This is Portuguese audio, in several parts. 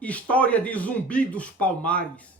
História de Zumbi dos Palmares.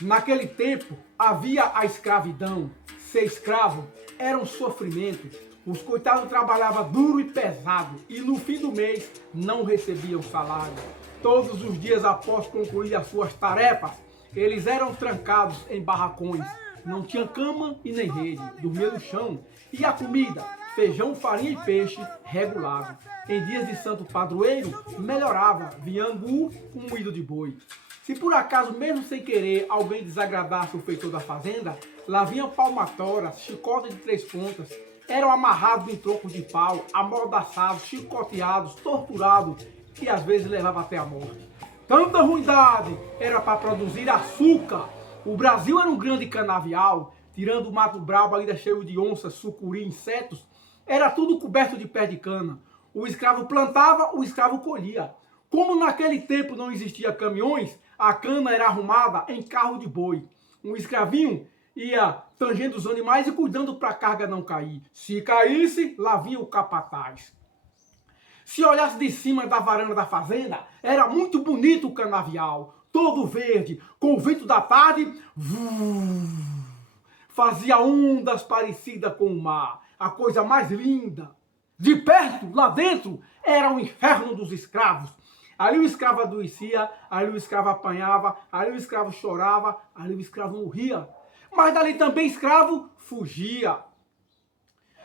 Naquele tempo havia a escravidão. Ser escravo era um sofrimento. Os coitados trabalhavam duro e pesado e no fim do mês não recebiam salário. Todos os dias após concluir as suas tarefas, eles eram trancados em barracões. Não tinha cama e nem rede, dormia no chão. E a comida, feijão, farinha e peixe, regulado. Em dias de santo padroeiro, melhorava, vinha angu com moído de boi. Se por acaso, mesmo sem querer, alguém desagradasse o feitor da fazenda, lá vinham palmatoras, chicote de 3 pontas, eram amarrados em troncos de pau, amordaçados, chicoteados, torturados, que às vezes levava até a morte. Tanta ruindade era para produzir açúcar. O Brasil era um grande canavial, tirando o mato brabo ainda cheio de onças, sucuri, insetos, era tudo coberto de pé de cana. O escravo plantava, o escravo colhia. Como naquele tempo não existia caminhões, a cana era arrumada em carro de boi. Um escravinho ia tangendo os animais e cuidando para a carga não cair. Se caísse, lá vinha o capataz. Se olhasse de cima da varanda da fazenda, era muito bonito o canavial, todo verde, com o vento da tarde, fazia ondas parecidas com o mar, a coisa mais linda. De perto, lá dentro, era o inferno dos escravos. Ali o escravo adoecia, ali o escravo apanhava, ali o escravo chorava, ali o escravo morria. Mas dali também escravo fugia.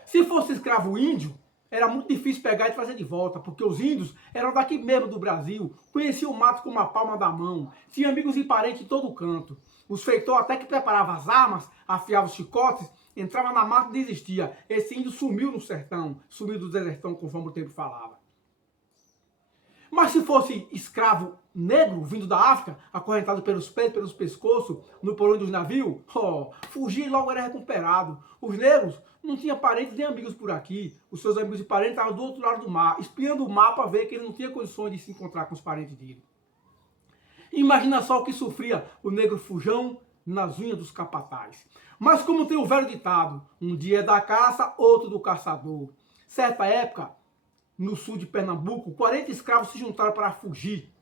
Se fosse escravo índio, era muito difícil pegar e trazer de volta, porque os índios eram daqui mesmo do Brasil, conheciam o mato como a palma da mão, tinham amigos e parentes em todo canto. Os feitores até que preparavam as armas, afiavam os chicotes, entrava na mata e desistia. Esse índio sumiu no sertão, sumiu do desertão, conforme o tempo falava. Mas se fosse escravo negro, vindo da África, acorrentado pelos pés, pelos pescoços, no porão dos navios, fugir logo era recuperado. Os negros não tinham parentes nem amigos por aqui. Os seus amigos e parentes estavam do outro lado do mar, espiando o mar para ver que ele não tinha condições de se encontrar com os parentes dele. Imagina só o que sofria o negro fujão nas unhas dos capatazes. Mas como tem o velho ditado, um dia é da caça, outro do caçador. Certa época, no sul de Pernambuco, 40 escravos se juntaram para fugir.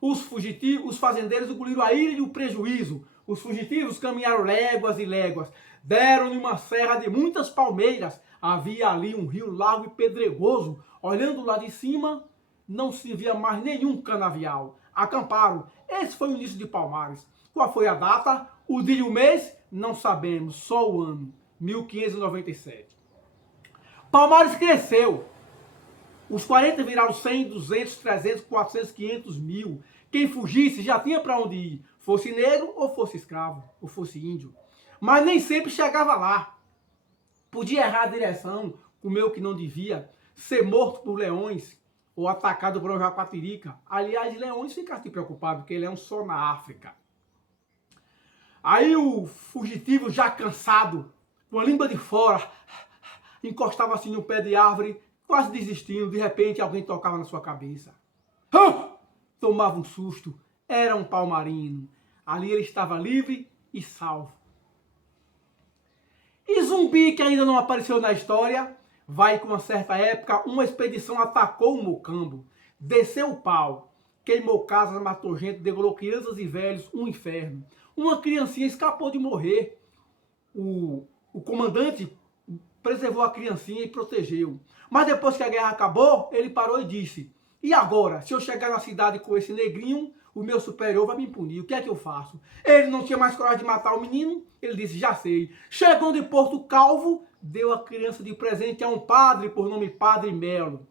Os fugitivos, os fazendeiros engoliram a ira e o prejuízo. Os fugitivos caminharam léguas e léguas. Deram-lhe uma serra de muitas palmeiras. Havia ali um rio largo e pedregoso. Olhando lá de cima, não se via mais nenhum canavial. Acamparam. Esse foi o início de Palmares. Qual foi a data? O dia e o mês? Não sabemos. Só o ano. 1597. Palmares cresceu. Os 40 viraram 100, 200, 300, 400, 500 mil. Quem fugisse já tinha para onde ir. Fosse negro ou fosse escravo, ou fosse índio. Mas nem sempre chegava lá. Podia errar a direção, comer o que não devia, ser morto por leões ou atacado por uma jaguatirica. Aliás, leões ficaram preocupados, porque leão só na África. Aí o fugitivo, já cansado, com a língua de fora, encostava assim no pé de árvore, quase desistindo. De repente alguém tocava na sua cabeça. Tomava um susto. Era um palmarino. Ali ele estava livre e salvo. E Zumbi, que ainda não apareceu na história, vai que uma certa época uma expedição atacou o Mocambo. Desceu o pau. Queimou casas, matou gente, degolou crianças e velhos, um inferno. Uma criancinha escapou de morrer. O comandante preservou a criancinha e protegeu. Mas depois que a guerra acabou, ele parou e disse: e agora, se eu chegar na cidade com esse negrinho, o meu superior vai me punir, o que é que eu faço? Ele não tinha mais coragem de matar o menino, ele disse: já sei. Chegando em Porto Calvo, deu a criança de presente a um padre por nome Padre Melo.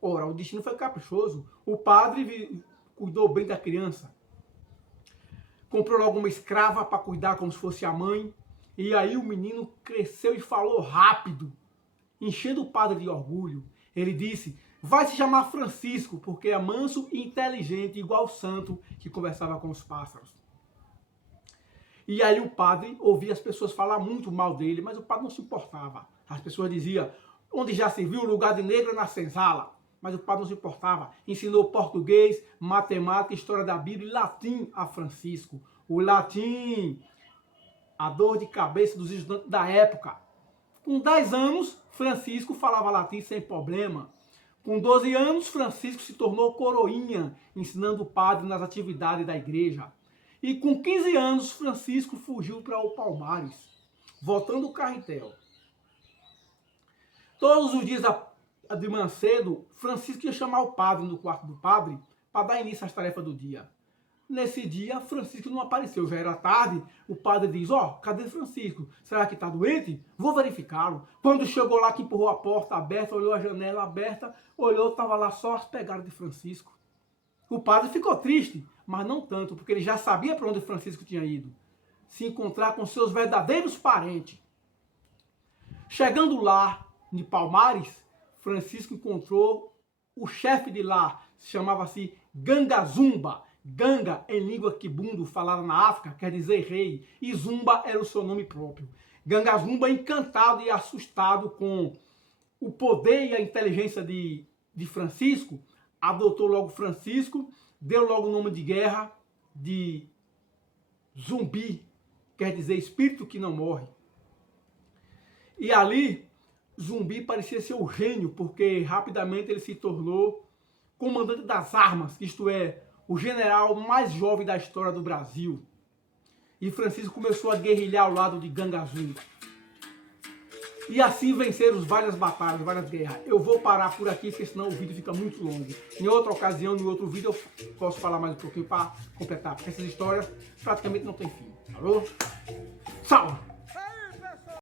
Ora, o destino foi caprichoso. O padre cuidou bem da criança. Comprou logo uma escrava para cuidar como se fosse a mãe. E aí o menino cresceu e falou rápido, enchendo o padre de orgulho. Ele disse: vai se chamar Francisco, porque é manso e inteligente, igual o santo que conversava com os pássaros. E aí o padre ouvia as pessoas falar muito mal dele, mas o padre não se importava. As pessoas diziam: onde já se viu lugar de negro é na senzala. Mas o padre não se importava. Ensinou português, matemática, história da Bíblia e latim a Francisco. O latim, a dor de cabeça dos estudantes da época. Com 10 anos, Francisco falava latim sem problema. Com 12 anos, Francisco se tornou coroinha, ensinando o padre nas atividades da igreja. E com 15 anos, Francisco fugiu para o Palmares, voltando ao Carretel. Todos os dias de manhã cedo, Francisco ia chamar o padre no quarto do padre para dar início às tarefas do dia. Nesse dia, Francisco não apareceu. Já era tarde, o padre diz, cadê Francisco? Será que está doente? Vou verificá-lo. Quando chegou lá, que empurrou a porta aberta, olhou a janela aberta, olhou, estava lá só as pegadas de Francisco. O padre ficou triste, mas não tanto, porque ele já sabia para onde Francisco tinha ido. Se encontrar com seus verdadeiros parentes. Chegando lá, em Palmares, Francisco encontrou o chefe de lá, chamava-se Ganga Zumba. Ganga, em língua quibundo, falada na África, quer dizer rei, e Zumba era o seu nome próprio. Ganga Zumba, encantado e assustado com o poder e a inteligência de Francisco, adotou logo Francisco, deu logo o nome de guerra de Zumbi, quer dizer espírito que não morre. E ali, Zumbi parecia ser o gênio, porque rapidamente ele se tornou comandante das armas, isto é, o general mais jovem da história do Brasil. E Francisco começou a guerrilhar ao lado de Ganga Zumba. E assim venceram várias batalhas, várias guerras. Eu vou parar por aqui, porque senão o vídeo fica muito longo. Em outra ocasião, em outro vídeo, eu posso falar mais um pouquinho para completar, porque essas histórias praticamente não têm fim. Alô? Salve!